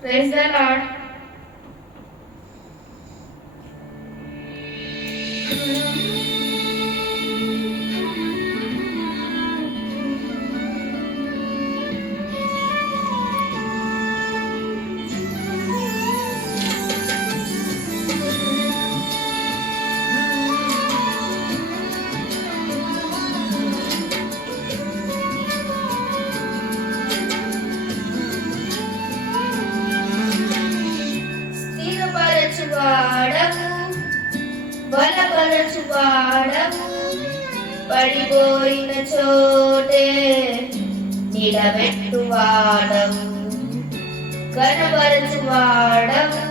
Praise the Lord. బలపరచువాడము పడిపోయిన చోటే నిలబెట్టువాడము కనబరచువాడము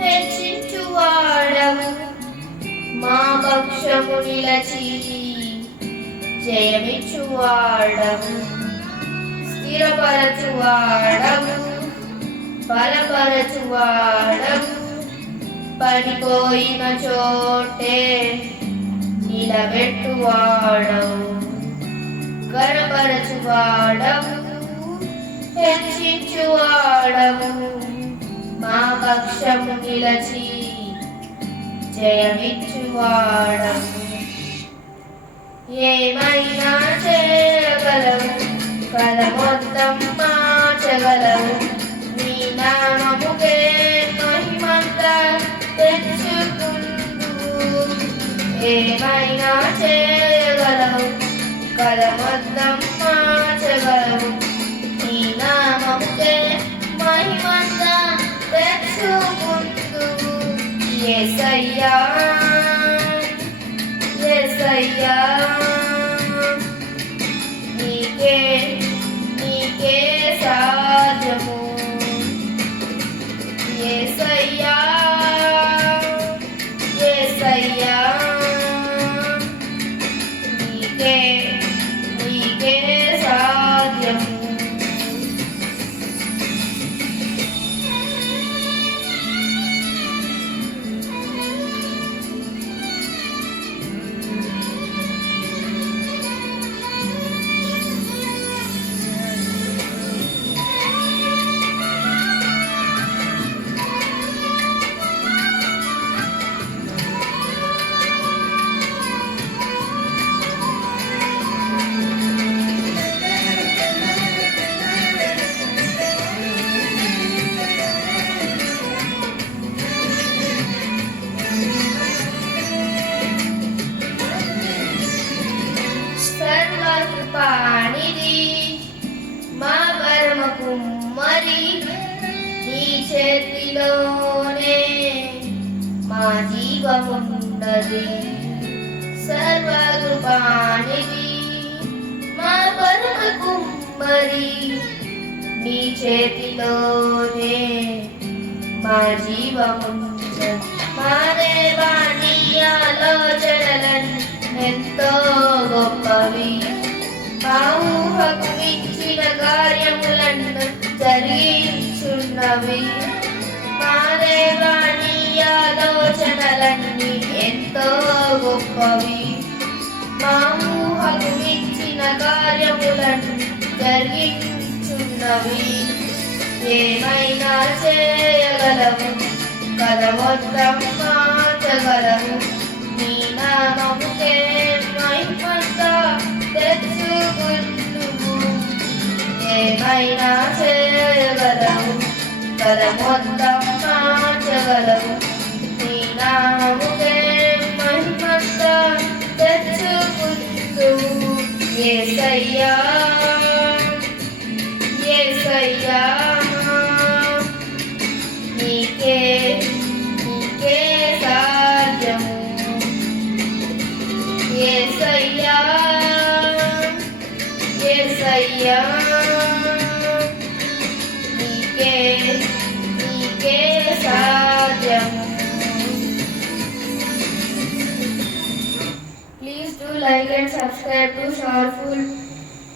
హెచ్చించువాడము మా పక్షము నిలచి జయమిచ్చువాడము స్థిరపరచువాడము బలపరచువాడము పడిపోయిన చోటే నిలబెట్టువాడవు కనపరచువాడవు హెచ్చించువాడవు. మా పక్షము నిలచి జయమిచ్చువాడము ఏమైనా చేయగలవు? కథ మొత్తం మార్చగలవు. ఏమైనా చేయగలవు కల మొత్తం నీ నామముకే మహిమంత తెచ్చుకుందు అయ్యా ఎస్ అయ్యా కుమ్మరి నీ చేతిలోనే మా జీవమున్నది సర్వకృపానిధి మా పరమ కుమ్మరి నీ చేతిలోనే మా జీవమున్నది మా దేవాని ఆలోచనలను ఎంతో గొప్పవి. మా ఊహకు మించిన కార్యం కవి మా ఆలోచనలన్నీ ఎంతో గొప్పవి. మా ఊహకు కార్యములను జరిగించున్నవి. ఏమైనా చేయగలము? కథ మొత్తం మార్చగలము. నీ నామముకే మహిమంత ఏమైనా కథ మొత్తం మార్చగలవు నీ నామముకే మహిమంత తెచ్చుకుందువు ఏసయ్యా ఏసయ్యా నీకే నీకే సాధ్యము ఏసయ్యా ఏసయ్యా like and subscribe to Shoreful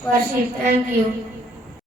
Worship. Thank you.